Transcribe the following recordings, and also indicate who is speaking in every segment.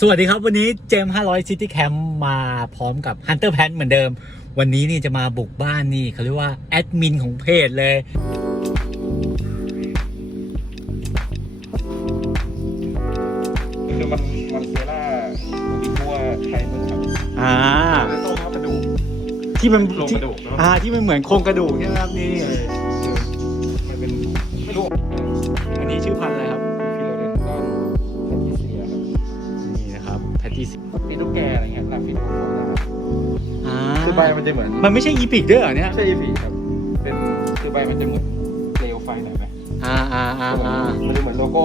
Speaker 1: สวัสดีครับ วันนี้เจม 500 City Camp มาพร้อมกับ Hunter p a n เหมือนเดิม วันนี้นี่จะมาบุกบ้านนี่เขาเรียกว่า แอดมินของเพจเลย
Speaker 2: คือมันมันเซล่าอีกัวไทยมันครับ
Speaker 1: อ่า
Speaker 2: ต้มกระดูก
Speaker 1: ที่มัน
Speaker 2: โครงกระดูกเนอะ
Speaker 1: อ่าที่มันเหมือนโครงกระดูกใช่ไหมครับนี่
Speaker 2: มัน
Speaker 1: นะครับแพตตี้
Speaker 2: มีตุ๊กแกอะไรเงี้ยตามฟิโลของเรา
Speaker 1: อ่า
Speaker 2: คือใบมันจะเหมือน
Speaker 1: มันไม่ใช่อีพิกด้วยเหรอเนี่ย
Speaker 2: ใช่ผีครับ เป็นคือใบมันจะเหมือนเปลวไฟหน่อยไหม
Speaker 1: อ่าอ่าอ่าอ่า
Speaker 2: มันจะเหมือนโลโก้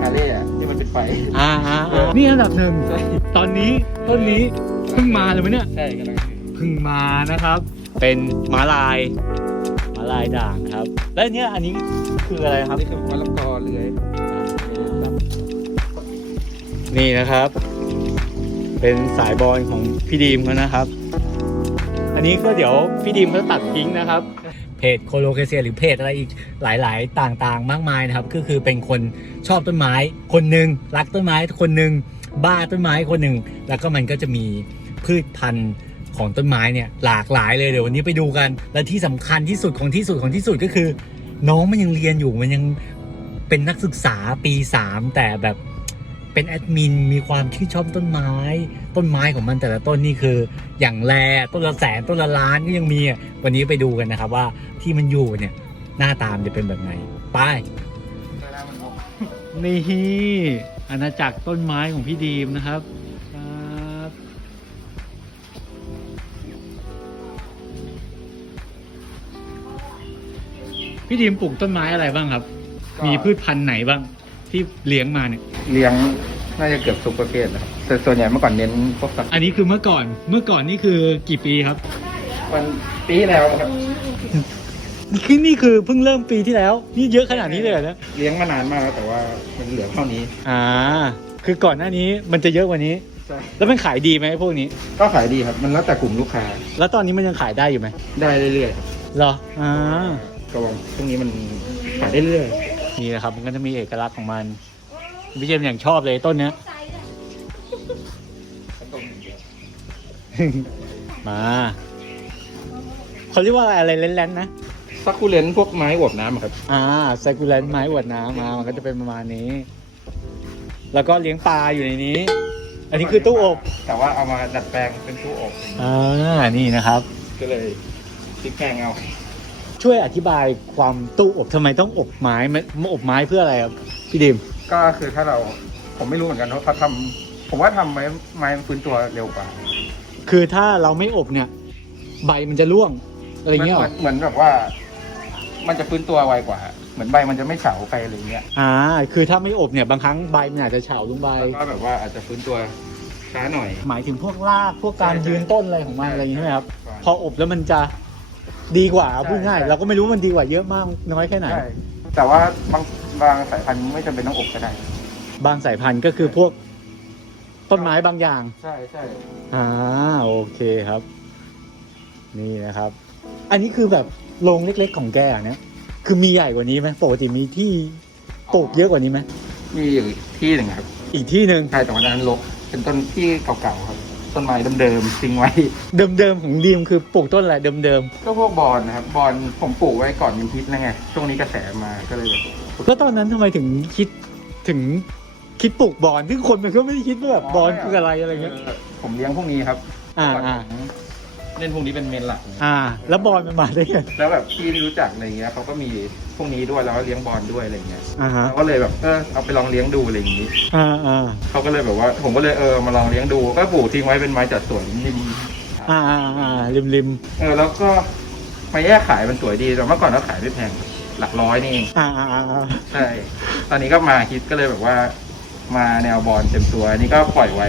Speaker 2: ฮาร์เลย์อะที่มันเป็นไฟ
Speaker 1: อ่าอ่าอ่านี่อันดับหนึ่ง
Speaker 2: ใช่
Speaker 1: ตอนนี้ต้นนี้เพิ่งมาเลยไหมเนี่ย
Speaker 2: ใช่กำลัง
Speaker 1: เพิ่งมานะครับ เป็นม้าลายม้าลายด่างครับ แล้วอันเนี้ยอันนี้คืออะไรครับ
Speaker 2: นี่คือมะละกอเลื้อย
Speaker 1: นี่นะครับ เป็นสายบอลของพี่ดีมเขานะครับ อันนี้ก็เดี๋ยวพี่ดีมเขาตัดทิ้งนะครับ เพจโคโลเคเซียหรือเพจอะไรอีกหลาย ๆ ต่างๆ มากมายนะครับ ก็คือเป็นคนชอบต้นไม้ คนหนึ่งรักต้นไม้คนหนึ่งบ้าต้นไม้คนหนึ่งแล้วก็มันก็จะมีพืชพันธุ์ของต้นไม้เนี่ยหลากหลายเลยเดี๋ยววันนี้ไปดูกัน และที่สำคัญที่สุดของที่สุดของที่สุดก็คือ น้องมันยังเรียนอยู่มันยังเป็นนักศึกษาปีสามแต่แบบ เป็นแอดมินมีความชื่นชอบต้นไม้ ต้นไม้ของมันแต่ละต้นนี่คือ อย่างแรต้นละแสนต้นละล้านก็ยังมีอะวันนี้ไปดูกันนะครับว่าที่มันอยู่เนี่ยหน้าตามนจะเป็นแบบไหนไป
Speaker 2: เวลามันออก
Speaker 1: นี่อาณาจักรต้นไม้ของพี่ดีมนะครับครับพี่ดีมปลูกต้นไม้อะไรบ้างครับ
Speaker 2: ก็
Speaker 1: มีพืชพันธุ์ไหนบ้าง ที่เลี้ยงมาเนี่ย
Speaker 2: เลี้ยงน่าจะเกือบทุกประเภทนะครับแต่ส่วนใหญ่เมื่อก่อนเน้นพวกสัตว์
Speaker 1: อันนี้คือเมื่อก่อน เมื่อก่อนนี่คือกี่ปีครับ
Speaker 2: มันปีที่แล้วครับ
Speaker 1: คือนี่คือเพิ่งเริ่มปีที่แล้ว นี่เยอะขนาดนี้เลยเหรอเนี่ย
Speaker 2: เลี้ยงมานานมากแล้วแต่ว่ามันเหลือเท่านี้
Speaker 1: อ่า คือก่อนหน้านี้มันจะเยอะกว่านี้
Speaker 2: ใช่
Speaker 1: แล้วมันขายดีไหมพวกนี้
Speaker 2: ก็ขายดีครับ มันแล้วแต่กลุ่มลูกค้า
Speaker 1: แล้วตอนนี้มันยังขายได้อยู่ไหม
Speaker 2: ได้เรื่อยๆครับ
Speaker 1: เหรออ่า
Speaker 2: ก็ว่าช่วงนี้มันขายได้เรื่อย
Speaker 1: นี่นะครับ มันก็จะมีเอกลักษณ์ของมันพี่เจมส์อย่างชอบเลยต้นเนี้ย มาเขาเรียกว่าอะไรแลนๆนะ
Speaker 2: ซักคูเลนพวกไม้อวบน้ำอะครับ
Speaker 1: อ่าไซคูแลนไม้อวดน้ำมามันก็จะเป็นประมาณนี้ แล้วก็เลี้ยงปลาอยู่ในนี้ อันนี้คือตู้อบ
Speaker 2: แต่ว่าเอามาดัดแปลงเป็นตู้อบ
Speaker 1: อ่า นี่นะครับ
Speaker 2: ก็เลยพลิกแพลงเอา
Speaker 1: ช่วยอธิบายความตู้อบทำไมต้องอบไม้มันมาอบไม้เพื่ออะไรครับพี่ดิม
Speaker 2: ก็คือถ้าเราผมไม่รู้เหมือนกันว่าเขาทำผมว่าทำไม้ไม้มันฟื้นตัวเร็วกว่า
Speaker 1: คือถ้าเราไม่อบเนี่ย ใบมันจะร่วงอะไรเงี้ยเหร
Speaker 2: เหมื
Speaker 1: อ
Speaker 2: อนเหมือนแบบว่า มันจะฟื้นตัวไวกว่า เหมือนใบมันจะไม่เฉาไปอะไรเงี้ย
Speaker 1: อ่า คือถ้าไม่อบเนี่ยบางครั้งใบมันอาจจะเฉาลงไป
Speaker 2: แล้วก็แบบว่าอาจจะฟื้นตัวช้าหน่อย
Speaker 1: หมายถึงพวกรากพวกการ
Speaker 2: ใช่ใช่
Speaker 1: ยืนต้นอะไรของมันอะไรอย่างนี้ใช่ไหมครับ
Speaker 2: ใช่
Speaker 1: พออบแล้วมันจะ ดีกว่า
Speaker 2: ใช่
Speaker 1: พูดง่าย
Speaker 2: ใช่
Speaker 1: เราก็ไม่รู้มันดีกว่าเยอะมากน้อยแค่ไหน
Speaker 2: ใช่แต่ว่าบางบางสายพันธุ์ไม่จำเป็นต้องอบก็ได้
Speaker 1: บางสายพันธุ์ก็คือพวกต้นไม้บางอย่าง
Speaker 2: ใช่ใช่
Speaker 1: อ่าโอเคครับ นี่นะครับ อันนี้คือแบบโรงเล็กๆของแกอะเนี่ย คือมีใหญ่กว่านี้ไหมปกติมีที่ปลูกเยอะกว่านี้ไหม
Speaker 2: มีอยู่ที่หนึ่งครับ
Speaker 1: อีกที่หนึ่ง
Speaker 2: ใช่แต่วันนั้นลกเป็นต้นที่เก่าๆครับ ต้นไม้เดิมๆทิ้งไว้
Speaker 1: เดิมๆของดีมคือปลูกต้นอะไรเดิม
Speaker 2: ก็พวกบอลนะครับบอลผมปลูกไว้ก่อนมีฮิตนะไงช่วงนี้กระแสมาก็เลยแบบ
Speaker 1: ๆแล้วตอนนั้นทำไมถึงคิดถึงคิดปลูกบอลที่คนมันก็ไม่ได้คิดว่าแบบบอลคืออะไรอะไรเงี้ย
Speaker 2: ผมเลี้ยงพวกนี้ครับ
Speaker 1: อ่า
Speaker 2: ก่น
Speaker 1: อ่า
Speaker 2: ผม เล่นพวกนี้เป็นเมนหลัก
Speaker 1: อ่า แล้วบอลมันมาได้ไง
Speaker 2: แล้วแบบพี่ที่รู้จักอะไรเงี้ยเขาก็มีพวกนี้ด้วยแล้วก็เลี้ยงบอลด้วยอะไรเงี้ย
Speaker 1: อ่าฮะ
Speaker 2: เขาก็เลยแบบเออเอาไปลองเลี้ยงดูอะไรอย่างนี้
Speaker 1: อ่าอ่า
Speaker 2: เขาก็เลยแบบว่า ผมก็เลยเออมาลองเลี้ยงดูก็ปลูกทิ้งไว้เป็นไม้จัดสวนริม
Speaker 1: อ่าอ่าอ่าริมริม
Speaker 2: เออแล้วก็มาแยกขายมันสวยดีแต่เมื่อก่อนเราขายไม่แพงหลักร้อยนี่เอง
Speaker 1: อ่าอ่าอ่าอ่า
Speaker 2: ใช่ ตอนนี้ก็มาฮิตก็เลยแบบว่า มาแนวบอลเต็มตัว อันนี้ก็ปล่อยไว้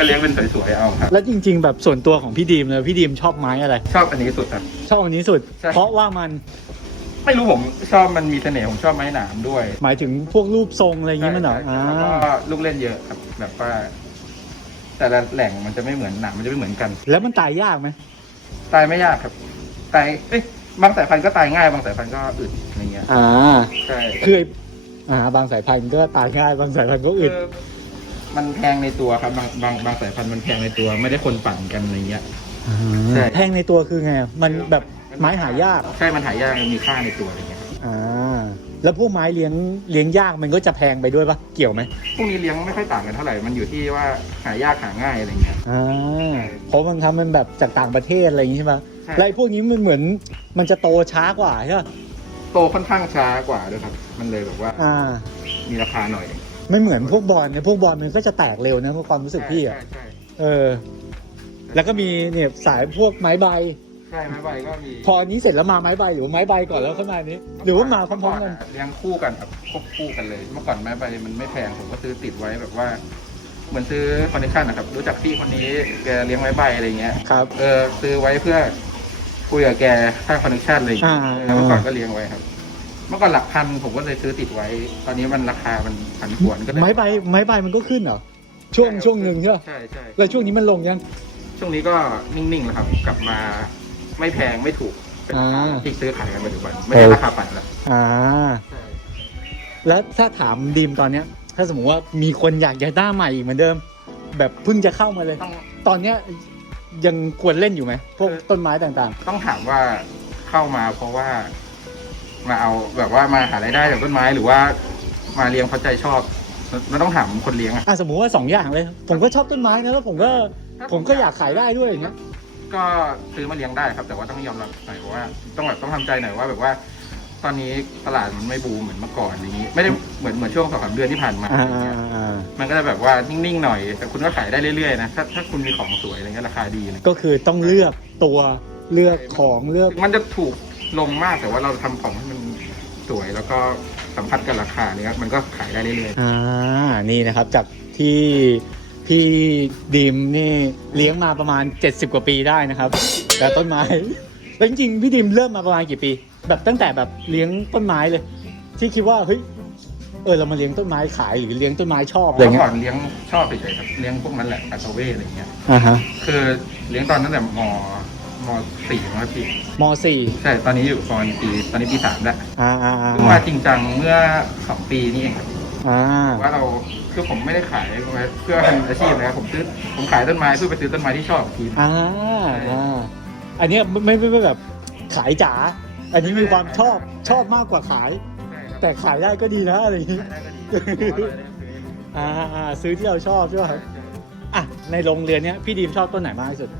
Speaker 2: ก็เลี้ยงเป็นสวยๆเอาครับ
Speaker 1: แล้วจริง ๆ แบบส่วนตัวของพี่ดีมเลยพี่ดีมชอบไม้อะไร
Speaker 2: ชอบอันนี้สุดครับ
Speaker 1: ชอบอันนี้สุด
Speaker 2: ใช่
Speaker 1: เพราะว่ามัน
Speaker 2: ไม่รู้ผมชอบมันมีเสน่ห์ผมชอบไม้หนามด้วย
Speaker 1: หมายถึงพวกรูปทรงอะไรอย่างนี้มันเหรอ
Speaker 2: ใช่
Speaker 1: อ่า
Speaker 2: ใช่แล้วก็ลูกเล่นเยอะครับ แบบว่า แต่ละแหล่งมันจะไม่เหมือนหนามมันจะไม่เหมือนกัน
Speaker 1: แล้วมันตายยากไหม
Speaker 2: ตายไม่ยากครับ ตายเอ้ยบางสายพันธุ์ก็ตายง่าย บางสายพันธุ์ก็อึดอะไรเงี้ย
Speaker 1: อ่า
Speaker 2: ใช่
Speaker 1: คืออ่า บางสายพันธุ์ก็ตายง่าย บางสายพันธุ์ก็อึด
Speaker 2: คือ มันแพงในตัวครับบางบางบางสายพันธุ์มันแพงในตัว ไม่ได้คนปั่นกันอะไรเงี้ย ใช่
Speaker 1: แพงในตัวคือไง มันแบบไม้หายาก
Speaker 2: ใช่มันหายากมันมีค่าในตัวอะไรเงี้ย
Speaker 1: อ่าแล้วพวกไม้เลี้ยงเลี้ยงยากมันก็จะแพงไปด้วยปะเกี่ยวไหม
Speaker 2: พวกนี้เลี้ยงไม่ค่อยต่างกันเท่าไหร่มันอยู่ที่ว่าหายากหาง่ายอะไรเงี้ย
Speaker 1: อ่าเพราะบางครั้งมันแบบจากต่างประเทศอะไรอย่างงี้ใช่ปะ
Speaker 2: ใช่
Speaker 1: แล้วไอ้พวกนี้มันเหมือนมันจะโตช้ากว่าใช่ปะ
Speaker 2: โตค่อนข้างช้ากว่าด้วยครับ มันเลยแบบว่า
Speaker 1: อ่า
Speaker 2: มีราคาหน่อย
Speaker 1: ไม่เหมือนพวกบอลเนี่ยพวกบอลมันก็จะแตกเร็วนะเพราะความรู้สึกพี่อะ
Speaker 2: ใช่ใช่
Speaker 1: เออ แล้วก็มีเนี่ยสายพวกไม้ใบ
Speaker 2: ใช่ไม้ใบก็มี
Speaker 1: พออันนี้เสร็จแล้วมาไม้ใบหรือว่าไม้ใบก่อนแล้วเข้ามาอันนี้ หรือว่ามาพร้อมๆกัน
Speaker 2: เลี้ยงคู่กันครับควบคู่กันเลย เมื่อก่อนไม้ใบมันไม่แพงผมก็ซื้อติดไว้แบบว่า เหมือนซื้อคอนเนคชั่นนะครับ รู้จักพี่คนนี้แกเลี้ยงไม้ใบอะไรเงี้ย
Speaker 1: ครับ
Speaker 2: เออซื้อไว้เพื่อคุยกับแกค่าคอนเนคชั่นอะไรอย่างเงี้ย
Speaker 1: อ่า
Speaker 2: เออเมื่อก่อนก็เลี้ยงไว้ครับ เมื่อก่อนหลักพันผมก็เลยซื้อติดไว้ ตอนนี้มันราคามันผันผวนก็เลย
Speaker 1: ไม้ใบไม้ใบมันก็ขึ้นเหรอช่วงช่วงหนึ่งใช่ปะ
Speaker 2: ใช่ใช่
Speaker 1: แล้วช่วงนี้มันลงยัง
Speaker 2: ช่วงนี้ก็นิ่งๆแล้วครับ กลับมาไม่แพงไม่ถูกเป็นราคา
Speaker 1: อ่า
Speaker 2: ที่ซื้อขายกันปัจจุบันไม่ใช่ราคาปั่นแล้ว
Speaker 1: อ่าแล้วถ้าถามดีมตอนเนี้ย ถ้าสมมติว่ามีคนอยากจะหน้าใหม่อีกเหมือนเดิม แบบเพิ่งจะเข้ามาเลย
Speaker 2: ต้อง
Speaker 1: ตอนเนี้ยยังควรเล่นอยู่ไหมพวก
Speaker 2: คือ
Speaker 1: ต้นไม้ต่าง
Speaker 2: ต้องถามว่าเข้ามาเพราะว่า มาเอาแบบว่ามาหารายได้จากต้นไม้หรือว่ามาเลี้ยงเพราะใจชอบมันต้องถามคนเลี้ยงอะ
Speaker 1: ๆอะสมมุติว่าสองอย่างเลย ผมก็ชอบต้นไม้นะแล้วผมก็ผมก็อยากขายได้ด้วยอย่างเงี้ย
Speaker 2: ก็ซื้อมาเลี้ยงได้ครับ แต่ว่าต้องยอมรับหน่อยว่า ต้องแบบต้องทำใจหน่อยว่าแบบว่า ตอนนี้ตลาดมันไม่บูมเหมือนเมื่อก่อนอย่างนี้ ไม่ได้เหมือนเหมือนช่วงสองสามเดือนที่ผ่านมา
Speaker 1: อ่า
Speaker 2: อะไรเงี้ย
Speaker 1: อ่า
Speaker 2: มันก็จะแบบว่านิ่งๆหน่อย แต่คุณก็ขายได้เรื่อยๆนะถ้าถ้าคุณมีของสวยอะไรเงี้ยราคาดีนะ
Speaker 1: ก็คือต้องเลือกตัวเลือกของเลือก
Speaker 2: มันจะถูก ลงมากแต่ว่าเราทำของให้มันสวยแล้วก็สัมผัสกับราคาเนี้ยมันก็ขายได้เรื่อย
Speaker 1: อ่า นี่นะครับจากที่พี่ดีมนี่เลี้ยงมาประมาณ 70 กว่าปีได้นะครับแต่ต้นไม้ แล้วจริงๆพี่ดีมเริ่มมาประมาณกี่ปี แบบตั้งแต่แบบเลี้ยงต้นไม้เลย ที่คิดว่าเฮ้ยเออเรามาเลี้ยงต้นไม้ขายหรือเลี้ยงต้นไม้ชอบ
Speaker 2: ๆ
Speaker 1: อะไร
Speaker 2: เมื่อ
Speaker 1: เงี้
Speaker 2: ก่อยนเลี้ยงชอบเฉยๆครับเลี้ยงพวกนั้นแหละคาโตเว่อะไรเงี้ย
Speaker 1: อ่าฮะ
Speaker 2: คือเลี้ยงตอนนั้นแต่ม มสี่มั้งครับพี่
Speaker 1: มสี่
Speaker 2: ใช่ตอนนี้อยู่ตอนปีตอนนี้ปีสามแล้ว
Speaker 1: อ่าอ่าอ่า
Speaker 2: เพิ่งมาจริงจังเมื่อสองปีนี่เองครับ
Speaker 1: อ่า
Speaker 2: ว่าเราคือผมไม่ได้ขายเพื่อเป็นอาชีพนะครับผมซื้อผมขายต้นไม้เพื่อไปซื้อต้นไม้ที่ชอบที
Speaker 1: อ่าอ่าอันเนี้ยไม่ไม่ไม่แบบขายจ๋าอันนี้มีความชอบชอบมากกว่าขาย
Speaker 2: ใช่ครับ
Speaker 1: แต่ขายได้ก็ดีนะอะไรอย่างงี้
Speaker 2: ขายได้ก็ดีผมว่าเราได้ซื้อ
Speaker 1: อ่าอ่าซื้อที่เราชอบใช่ไหม
Speaker 2: ใช่
Speaker 1: ครับอะในโรงเรือนเนี้ยพี่ดีมชอบต้นไหนมากที่สุด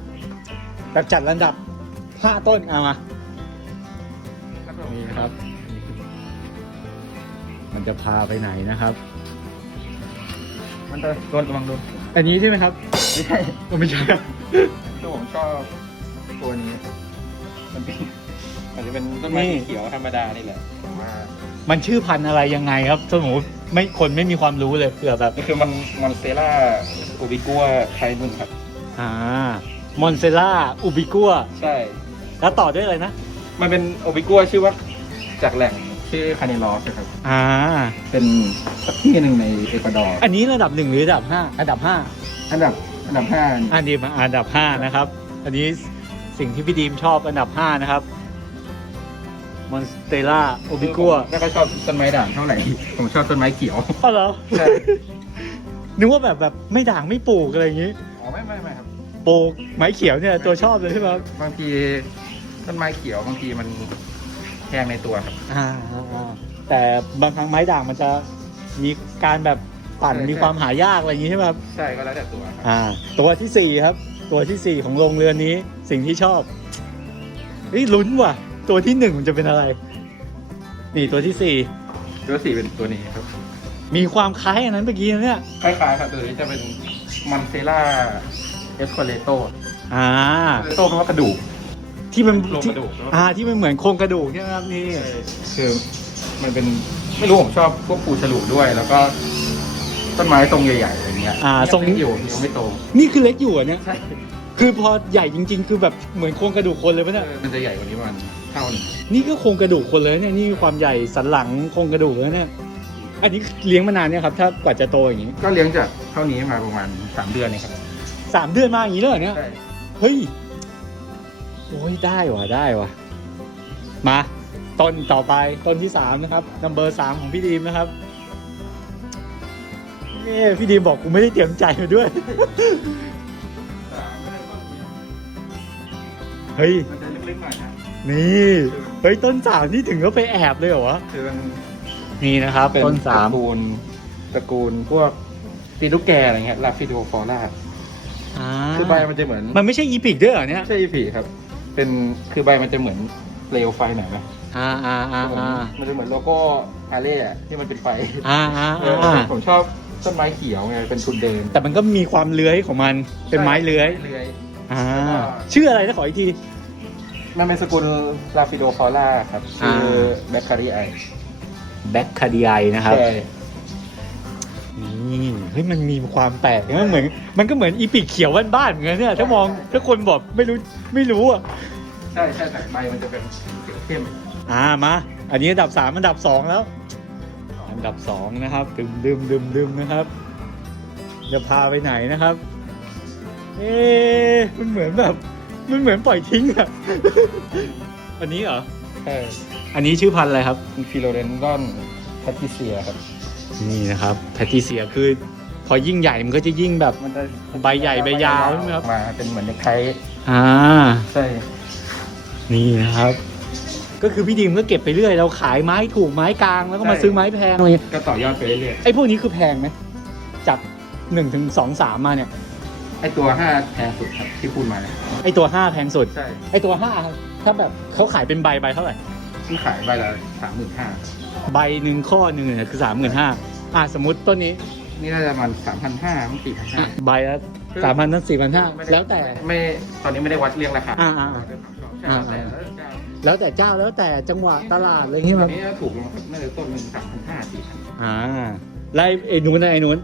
Speaker 1: แบบจัดลำดับห้าต้นเอามา
Speaker 2: ครับผม
Speaker 1: นี่นะครับ มันจะพาไปไหนนะครับ
Speaker 2: มันจะโดนระวังโดน
Speaker 1: อันนี้ใช่ไหมครับ
Speaker 2: ไม่ใช่
Speaker 1: ไม่ใช่
Speaker 2: คือผมชอบตัวนี้ มันเป็นมันจะเป็นต้นไม้สีเขียวธรรมดานี่แหละแต่ว่า
Speaker 1: มันชื่อพันธุ์อะไรยังไงครับสมมติไม่คนไม่มีความรู้เลยเผื่อแบบ
Speaker 2: นี่คือมันมอนสเตล่าโอบิกัวไทนุนครับ
Speaker 1: อ่า มอนเซล่าอุบิกัว
Speaker 2: ใช่
Speaker 1: แล้วต่อด้วยอะไรนะ
Speaker 2: มันเป็นโอบิกัวชื่อว่าจากแหล่งชื่อคาเนลอสนะครับ
Speaker 1: อ่า
Speaker 2: เป็นสักที่หนึ่งในเอกวาดอร์
Speaker 1: อันนี้ระดับหนึ่งหรือระดับห้าอันดับห้า
Speaker 2: อันดับอันดับห้า
Speaker 1: อันดีมาอันดับห้านะครับ อันนี้สิ่งที่พี่ดีมชอบอันดับห้านะครับมอนสเตล่าโอบิกัว
Speaker 2: ไม่ค่อยชอบต้นไม้ด่างเท่าไหร่ ผมชอบต้นไม้เขียว
Speaker 1: อ๋อเหรอ
Speaker 2: ใช่
Speaker 1: นึกว่าแบบแบบไม่ด่างไม่ปลูกอะไรอย่างงี้
Speaker 2: อ๋อไม่ไม่ไม่ครับ
Speaker 1: ปลูกไม้เขียวเนี่ยตัวชอบเลยใช่ไหมครับ
Speaker 2: บางทีต้นไม้เขียวบางทีมันแพงในตัวครับ
Speaker 1: อ่าอ่าอ่าแต่บางครั้งไม้ด่างมันจะมีการแบบปั่น
Speaker 2: ใช่
Speaker 1: มีความหายากอะไรอย่างงี้ใช่ไหมครับ
Speaker 2: ใช่ก็แล้วแต่ตัวครับ
Speaker 1: อ่า ตัวที่สี่ครับ ตัวที่สี่ของโรงเรือนนี้สิ่งที่ชอบเฮ้ยลุ้นว่ะ ตัวที่หนึ่งมันจะเป็นอะไร นี่ตัวที่สี่
Speaker 2: ตัวสีเป็นตัวนี้ครับ
Speaker 1: มีความคล้ายอันนั้นเมื่อกี้นะเนี่ย
Speaker 2: คล้ายๆครับตัวนี้จะเป็นมอนเซล่า เอสโคเลโต
Speaker 1: อ่า
Speaker 2: โตแปลว่ากระดูก
Speaker 1: ที่มัน
Speaker 2: โครง
Speaker 1: ที่
Speaker 2: กระดูก
Speaker 1: อ่า ที่มันเหมือนโครงกระดูกใช่ไหมครับนี่
Speaker 2: คือมันเป็นไม่รู้ผมชอบพวกปูฉลุด้วย แล้วก็ต้นไม้ทรงใหญ่ๆอะไรเงี้ย
Speaker 1: อ่าทรง
Speaker 2: ยังอยู่ยังไม่โต
Speaker 1: นี่คือเล็กอยู่อะเนี่ย
Speaker 2: ใช่
Speaker 1: คือพอใหญ่จริง ๆ คือแบบเหมือนโครงกระดูกคนเลยปะเนี่ย
Speaker 2: มันจะใหญ่กว่านี้ประมาณเท่าหนึ่ง
Speaker 1: นี่ก็โครงกระดูกคนเลยเนี่ย นี่มีความใหญ่สันหลังโครงกระดูกแล้วเนี่ย อันนี้เลี้ยงมานานเนี่ยครับ ถ้ากว่าจะโตอย่างนี้
Speaker 2: ก็เลี้ยงจากเท่านี้มาประมาณสามเดือนเองครับ
Speaker 1: สามเดือนมาอย่างนี้เลยเหรอเนี่ย
Speaker 2: ใช่
Speaker 1: เฮ้ย โอ้ย ได้ว่ะ ได้ว่ะ มา ต้นต่อไป ต้นที่สามนะครับ นัมเบอร์สามของพี่ดีมนะครับนอ๊ะพี่ดีมบอกกูไม่ได้เตรียมใจมาด้วยเฮ้ย
Speaker 2: มันจะเล็กๆหน่อยนะ
Speaker 1: นี่ เฮ้ย ต้นสามนี่ถึงก็ไปแอบเลยเหรอวะ
Speaker 2: คือมัน
Speaker 1: นี่นะครับ
Speaker 2: เป็น
Speaker 1: ต้น
Speaker 2: ต
Speaker 1: สาม
Speaker 2: ระกูลตระกูลพวกปีลูกแกอะไรเงี้ยลาฟิโดฟอร่า
Speaker 1: อ่า
Speaker 2: คือใบมันจะเหมือน
Speaker 1: มันไม่ใช่อีพิกด้วยเหรอเนี่ย
Speaker 2: ไม่ใช่อีผีครับ เป็นคือใบมันจะเหมือนเปลวไฟหน่อยไหม
Speaker 1: อ่าอ่าอ่าอ่า
Speaker 2: มันจะเหมือนโลโก้อาเล่อะที่มันเป็นไฟ
Speaker 1: อ่าอ่า
Speaker 2: เออ
Speaker 1: อ่า
Speaker 2: ผมชอบต้นไม้เขียวไงเป็นทุนเดิน
Speaker 1: แต่มันก็มีความเลื้อยของมันเป็นไม้เลื้อย
Speaker 2: เลื้อย
Speaker 1: อ่า
Speaker 2: แล้วก็
Speaker 1: ชื่ออะไรนะขออีกที
Speaker 2: มันเป็นสกุลลาฟิโดฟอร่าครับ ชื่อ
Speaker 1: อ่า
Speaker 2: แบคคารีไอ
Speaker 1: แบ็คคาดิไอนะครับ
Speaker 2: ใช่
Speaker 1: นี่เฮ้ยมันมีความแปลกมันเหมือน มันก็เหมือนอีพิกเขียวบ้านๆเหมือนกันเนี่ยถ้ามองถ้าคนบอกไม่รู้ไม่รู้อะ
Speaker 2: ใช่ใช่แต่ใบมันจะเป็นเขียวเข้ม
Speaker 1: อ่ามาอันนี้อันดับสามอันดับสองแล้ว อันดับสองนะครับดึมดึมดึมดึมนะครับ จะพาไปไหนนะครับ เอ๊มันเหมือนแบบมันเหมือนปล่อยทิ้งอะอันนี้เหรอ
Speaker 2: ใช่
Speaker 1: อันนี้ชื่อพันธุ์อะไรครับ
Speaker 2: ฟิโลเรนดอนแพทิเซียครับ
Speaker 1: นี่นะครับแพทิเซียคือ พอยิ่งใหญ่มันก็จะยิ่งแบบ
Speaker 2: มันจะ
Speaker 1: ใบใหญ่ใบยาวใช่ไหมครับ
Speaker 2: มาเป็นเหมือนเนคไท
Speaker 1: อ่า
Speaker 2: ใช่
Speaker 1: นี่นะครับ ก็คือพี่ดิมก็เก็บไปเรื่อยเราขายไม้ถูกไม้กลางแล้วก็มาซื้อไม้แพงอะไรเงี้ย
Speaker 2: ก็ต่อยอดไปเรื่อย
Speaker 1: ไอ้พวกนี้คือแพงไหมจากหนึ่งถึงสองสามมาเนี่ย
Speaker 2: ๆไอตัวห้าแพงสุดครับที่พูดมาเนี่ย
Speaker 1: ไอ้ตัวห้าแพงสุด
Speaker 2: ใช่
Speaker 1: ไอ้ตัวห้าถ้าแบบเขาขายเป็นใบใบเท่าไหร่
Speaker 2: ที่ขายใบละสามหมื่นห้า
Speaker 1: ใบหนึ่งข้อหนึ่งเนี่ยคือสามหมื่นห้า อ่าสมมติต้นนี้
Speaker 2: นี่น่าจะประมันสามพันห้าสี่พันห้า
Speaker 1: ใบละสามพันนั้นสี่พันห้าแล้วแต่
Speaker 2: ไม่ตอนนี้ไม่ได้วัดเรียงราคา
Speaker 1: อ่าอ่า
Speaker 2: ใช่แล้วแต่แล้วแต่
Speaker 1: แล้วแต่เจ้าแล้วแต่จังหวะตลาดอะไรอย่างเงี้ย
Speaker 2: ต
Speaker 1: ค
Speaker 2: อ
Speaker 1: รั
Speaker 2: น
Speaker 1: บ
Speaker 2: นี้ถูกลงมาน่าจะต้นหนึ่งสามพันห้าสี่พัน
Speaker 1: อ่าแล้วไอ้ไอ้นู้นนะไอ้นู้น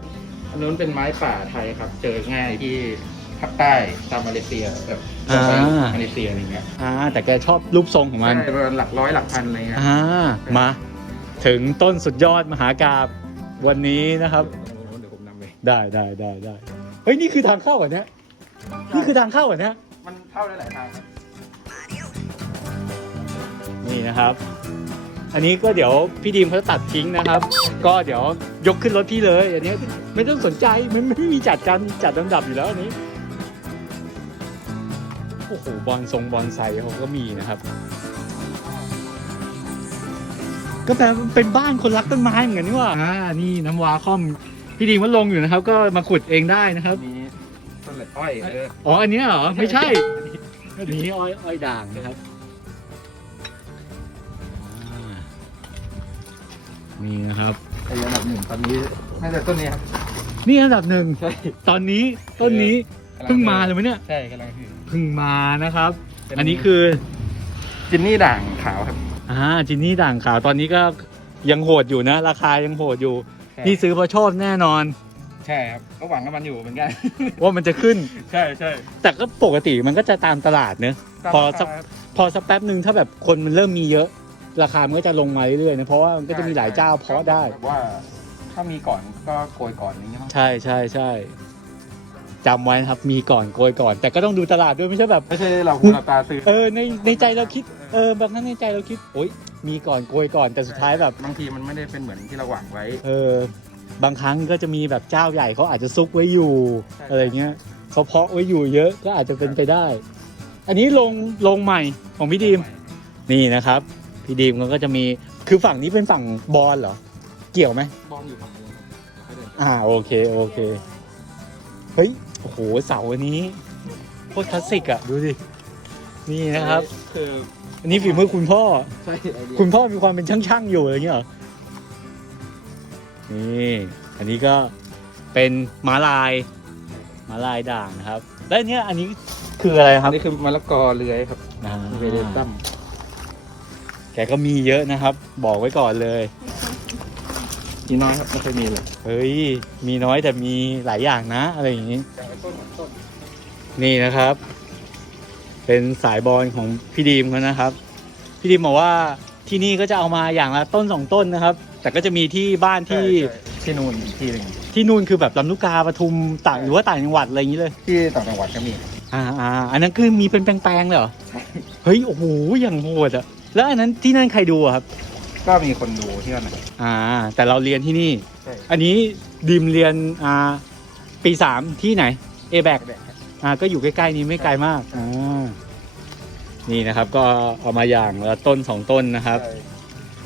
Speaker 2: อันนู้นเป็นไม้ป่าไทยครับ เจอง่ายที่ภาคใต้ตามมาเลเซียแบบ
Speaker 1: อ่า
Speaker 2: มาเลเซียอะไรเงี้ย
Speaker 1: อ่า แต่แกชอบรูปทรงของมัน
Speaker 2: ใช่ประมาณหลักร้อยหลักพันอะไรเงี้ย
Speaker 1: อ่ามา ถึงต้นสุดยอดมหากาบ วันนี้นะครับ
Speaker 2: เดี๋ยวผมนำไป
Speaker 1: ได้ได้ได้ได้เฮ้ยนี่คือทางเข้าเหรอเนี่ยนี่คือทางเข้าเหรอเนี่ย
Speaker 2: มันเข้าได้หลายทางครับ
Speaker 1: นี่นะครับ อันนี้ก็เดี๋ยวพี่ดีมเขาจะตัดทิ้งนะครับ ก็เดี๋ยวยกขึ้นรถพี่เลยอันนี้ไม่ต้องสนใจมันไม่มีจัดการจัดลำดับอยู่แล้วอันนี้โอ้โหบอลทรงบอลไซเขาก็มีนะครับ ก็แปลว่าเป็นบ้านคนรักต้นไม้เหมือนกันนี่หว่าอ่านี่น้ำวาคอมพี่ดีมว่าลงอยู่นะครับ ก็มาขุดเองได้นะครับ
Speaker 2: มีต้นเหล็กอ้อยเออ
Speaker 1: อ๋ออันเนี้ยเหรอไม่ใช่อันนี้อ้อยอ้อยด่างนะครับอ่านี่นะครับ
Speaker 2: ไอ้อันดับหนึ่งตอนนี้น่าจะต้นนี้ครับ
Speaker 1: นี่อันดับหนึ่ง
Speaker 2: ใช่
Speaker 1: ตอนนี้ต้นนี้เพิ่งมาเลยมั้ยเนี่ย
Speaker 2: ใช่กำลังคือ
Speaker 1: เพิ่งมานะครับ
Speaker 2: เป็น
Speaker 1: อันนี้คือ
Speaker 2: จินนี่ด่างขาวครับ
Speaker 1: อ่าจินนี่ด่างขาวตอนนี้ก็ยังโหดอยู่นะ ราคายังโหดอยู่นี่ซื้อเพราะชอบแน่นอน
Speaker 2: ใช่ครับก็หวังกับมันอยู่เหมือนกัน
Speaker 1: ว่ามันจะขึ้น
Speaker 2: ใช่ใช่
Speaker 1: แต่ก็ปกติมันก็จะตามตลาดเนอะ พอสัก พอสักแป๊บหนึ่งถ้าแบบคนมันเริ่มมีเยอะ ราคามันก็จะลงมาเรื่อยๆนะเพราะว่ามันก็จะมีหลายเจ้าเพาะได้
Speaker 2: แบบว่าถ้ามีก่อนก็โกยก่อนอย่างเงี้ยมั้ง
Speaker 1: ใช่ใช่ใช่จำไว้นะครับมีก่อนโกยก่อน แต่ก็ต้องดูตลาดด้วยไม่ใช่แบบ
Speaker 2: ไม่ใช่เราหูเราตาซื้อ
Speaker 1: เออในในใจเราคิด เออบางครั้งในใจเราคิดโอ๊ยมีก่อนโกยก่อนแต่สุดท้ายแบบ
Speaker 2: บางทีมันไม่ได้เป็นเหมือนที่เราหวังไว้
Speaker 1: เออบางครั้งก็จะมีแบบเจ้าใหญ่เขาอาจจะซุกไว้อยู่
Speaker 2: ใช่
Speaker 1: อะไรเงี้ยเขาเพาะไว้อยู่เยอะก็อาจจะเป็นไปได้ อันนี้ลงลงใหม่ของพี่ดีมนี่นะครับพี่ดีมเขาก็จะมีคือฝั่งนี้เป็นฝั่งบอลเหรอ เกี่ยวไหม
Speaker 2: บอลอยู่ฝั่งนู้นครับเดี๋ยวค่อยเดิน
Speaker 1: อ่าโอเคโอเคเฮ้ยโอ้โหเสาอันนี้โคตรคลาสสิกอะดูดินี่นะครับ
Speaker 2: คือ
Speaker 1: อันนี้ฝีมือคุณพ่อ
Speaker 2: ใช่ไอเดีย
Speaker 1: คุณพ่อมีความเป็นช่างๆอยู่อะไรเงี้ยเหรอนี่อันนี้ก็เป็นม้าลายม้าลายด่างนะครับ แล้วอันเนี้ยอันนี้คืออะไรค
Speaker 2: อั
Speaker 1: รั
Speaker 2: น
Speaker 1: บ
Speaker 2: นี้คือมะละกอเลื้อยครับ
Speaker 1: อ่า
Speaker 2: เวเดนตัม
Speaker 1: แกก็มีเยอะนะครับ บอกไว้ก่อนเลย
Speaker 2: มีน้อยครับไม่เคอยมีเลย
Speaker 1: เฮ้ย มีน้อยแต่มีหลายอย่างนะ อะไรอย่างนี้
Speaker 2: แต่ต้นเหมือนต้น
Speaker 1: นี่นะครับ เป็นสายบอลของพี่ดีมเขานะครับ พี่ดีมบอกว่าที่นี่ก็จะเอามาอย่างละต้นสองต้นนะครับ แต่ก็จะมีที่บ้านที่
Speaker 2: ใช่ใช่ที่นู่นอีกที่หนึ่ง
Speaker 1: ที่นู่นคือแบบลำลูกกาปทุมต่างหรือว่าต่างจังหวัดอะไรอย่างนี้เลย
Speaker 2: ที่ต่างจังหวัดก็มี
Speaker 1: อ่าอ่าอันนั้นคือมีเป็นแปลงๆเลยเหรอ เฮ้ยโอ้โหอย่างโหดอะแล้วอันนั้นที่นั่นใครดูอะครับ
Speaker 2: ก็มีคนดูที่นั่นนะ
Speaker 1: อ่า แต่เราเรียนที่นี่
Speaker 2: ใช่
Speaker 1: อันนี้ดิมเรียนอ่าปีสามที่ไหนเอแบก
Speaker 2: แบบ
Speaker 1: อ่าก็อยู่ใกล้ๆนี้ไม่ไกลมากอ่านี่นะครับ ก็เอามาอย่างละต้นสองต้นนะครับ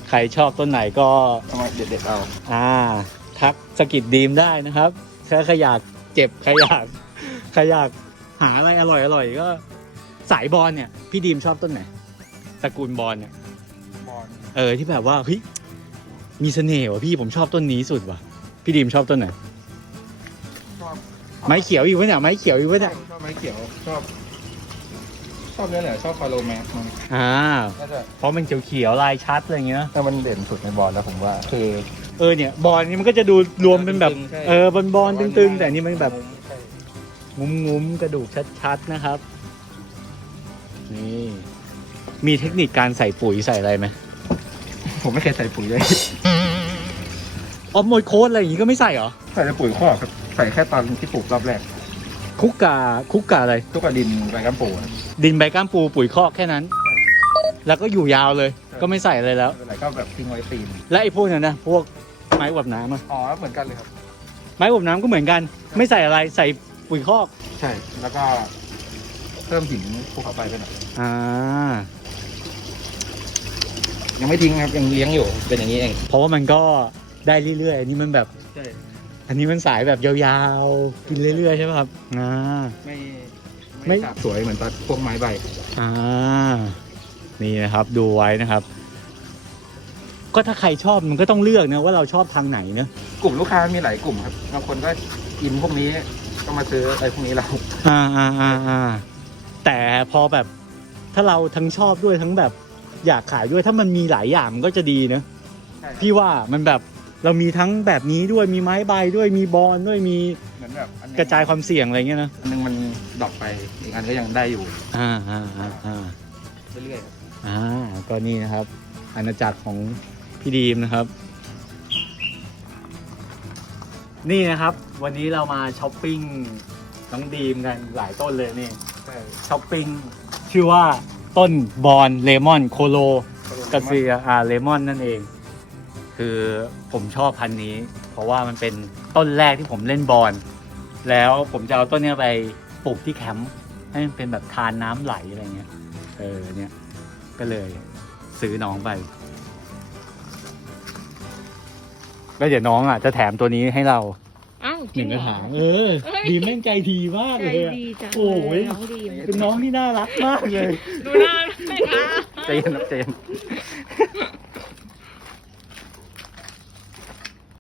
Speaker 1: ใครชอบต้นไหนก็
Speaker 2: เอามาเด็ดๆเอา
Speaker 1: อ่า ทักสกิดดีมได้นะครับถ้าใครอยากเจ็บใครอยากใครอยากหาอะไรอร่อยอร่อยๆก็ สายบอลเนี่ย พี่ดีมชอบต้นไหนตระกูลบอลเนี่ย
Speaker 2: บอล
Speaker 1: เออที่แบบว่าเฮ้ยมีเสน่ห์ว่ะพี่ผมชอบต้นนี้สุดว่ะ พี่ดีมชอบต้นไหน
Speaker 2: ชอบ
Speaker 1: ไม้เขียวอยู่ปะเนี่ยไม้เขียวอยู่ปะเนี่ย
Speaker 2: ชอบไม้เขียวชอบ ชอบเนี่ยแหละชอบฟาโลแมสมัน
Speaker 1: อ่า
Speaker 2: ก็จะ
Speaker 1: เพราะมันเขียวๆลายชัดอะไรเงี้ย
Speaker 2: แต่มันเด่นสุดในบอลแล้วผมว่า คือ
Speaker 1: เออเนี่ยบอลนี่มันก็จะดูรวมเป็นแบบ
Speaker 2: ตึงๆใช่
Speaker 1: เออบอลบอลตึงๆ แต่อันนี่มันแบบ
Speaker 2: ใช่
Speaker 1: งุ้มงุ้มๆกระดูกชัดๆนะครับนี่มีเทคนิคการใส่ปุ๋ยใส่อะไรไหม
Speaker 2: ผมไม่เคยใส่ปุ๋ยเลย
Speaker 1: ออฟโมยโค้ดอะไรอย่างงี้ก็ไม่ใส่เหรอ
Speaker 2: ใส่แต่ปุ๋ยคอกครับ ใส่แค่ตอนที่ปลูกรอบแรก
Speaker 1: คุกกาคุกกาอะไร
Speaker 2: ทุกกระดินใบกัมปูนะ
Speaker 1: ดินใบก้ามปูปุ๋ยคอกแค่นั้น แล้วก็อยู่ยาวเลย
Speaker 2: ใช่
Speaker 1: ก็ไม่ใส่อะไรแล้ว
Speaker 2: อะไรก็แบบทิ้งไว้ปีน
Speaker 1: และไอ้พวกนั้นนะพวกไม้หวบน้ำอะ
Speaker 2: อ๋อเหมือนกันเลยครับ
Speaker 1: ไม้หวบน้ำก็เหมือนกัน ไม่ใส่อะไรใส่ปุ๋ยคอก
Speaker 2: ใช่ แล้วก็เพิ่มหินภูเขาไฟไปหน่อย
Speaker 1: อ่า
Speaker 2: ยังไม่ทิ้งครับยังเลี้ยงอยู่เป็นอย่างนี้เอง
Speaker 1: เพราะว่ามันก็ได้เรื่อยๆอันนี้มันแบบ
Speaker 2: ใช่
Speaker 1: อันนี้มันสายแบบยาวๆ กินเรื่อยๆ ใช่ไหมครับ อ่า
Speaker 2: ไม่
Speaker 1: ไม่
Speaker 2: ไม่สาบสวยเหมือนตอนพวกไม้ใบ
Speaker 1: อ่า นี่นะครับดูไว้นะครับ ก็ถ้าใครชอบมันก็ต้องเลือกนะว่าเราชอบทางไหนเนะ
Speaker 2: กลุ่มลูกค้ามีหลายกลุ่มครับบางคนก็อินพวกนี้ก็มาซื้ออะไรพวกนี้เรา
Speaker 1: อ่าอ่าอ่าอ่าแต่พอแบบถ้าเราทั้งชอบด้วยทั้งแบบอยากขายด้วยถ้ามันมีหลายอย่างมันก็จะดีนะ
Speaker 2: ใช่ครับ
Speaker 1: พี่ว่ามันแบบ เรามีทั้งแบบนี้ด้วยมีไม้ใบด้วยมีบอลด้วยมี
Speaker 2: เหมือนแบบอันหนึ่ง
Speaker 1: กระจายความเสี่ยงอะไรเงี้ยนะ
Speaker 2: อันหนึงมันดรอปไปอีกอันก็ยังได้อยู่
Speaker 1: อ่าอ่าอ่าอ่า
Speaker 2: เรื่อยๆครับ
Speaker 1: อ่าก็นี่นะครับ อาณาจักรของพี่ดีมนะครับ นี่นะครับ วันนี้เรามาช้อปปิ้งน้องดีมกันหลายต้นเลยนี่
Speaker 2: ใช่
Speaker 1: ช้อปปิ้งชื่อว่าต้นบอลเลมอนโคโลกาเซียอาเลมอนนั่นเอง คือผมชอบพันธุ์นี้ เพราะว่ามันเป็นต้นแรกที่ผมเล่นบอลแล้วผมจะเอาต้นเนี้ยไปปลูกที่แคมป์ให้มันเป็นแบบทานน้ำไหลอะไรเงี้ยเออเนี่ยก็เลยซื้อน้องไป แล้วเดี๋ยวน้องอะจะแถมตัวนี้ให้เรา
Speaker 3: อ้าว
Speaker 1: ห
Speaker 3: จริ
Speaker 1: นึ่
Speaker 3: ง
Speaker 1: ง
Speaker 3: เห
Speaker 1: ก
Speaker 3: ร
Speaker 1: ระ
Speaker 3: อ
Speaker 1: ถางเออดีแม่งใจดีมาก
Speaker 3: ใจ
Speaker 1: เลยอะ
Speaker 3: ดีจัง
Speaker 1: โอ้ย
Speaker 3: น้องดีม
Speaker 1: เป็นน้องที่น่ารักมากเลย
Speaker 3: ดูหน้าไม่ค่ะ
Speaker 2: ใจเย็นครับใจเย็น